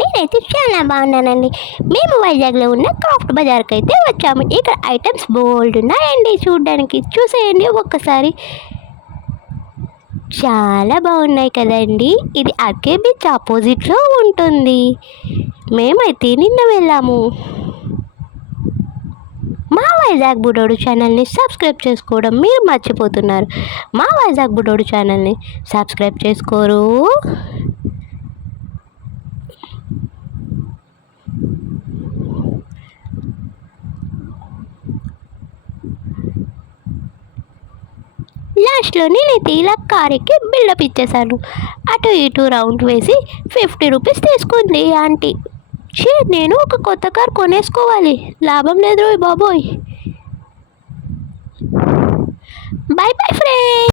నేనైతే చాలా బాగున్నానండి. మేము వైజాగ్లో ఉన్న క్రాఫ్ట్ బజార్కి అయితే వచ్చాము. ఇక్కడ ఐటమ్స్ బోల్డ్ ఉన్నాయండి చూడడానికి. చూసేయండి ఒక్కసారి. చాలా బాగున్నాయి కదండి. ఇది ఆర్కే బీచ్ ఆపోజిట్లో ఉంటుంది. మేమైతే నిన్న వెళ్ళాము. మా వైజాగ్ బుడోడు ఛానల్ని సబ్స్క్రైబ్ చేసుకోవడం మీరు మర్చిపోతున్నారు. మా వైజాగ్ బుడోడు ఛానల్ని సబ్స్క్రైబ్ చేసుకోరు. లాస్ట్లో నేను ఇలా కారుకి బిల్డప్ ఇచ్చేసాను అటు ఇటు రౌండ్ వేసి ఫిఫ్టీ రూపీస్ తీసుకుంది ఆంటీ. షే నేను ఒక కొత్త కార్ కొనేసుకోవాలి. లాభం లేదు బాబోయ్. Bye bye friend.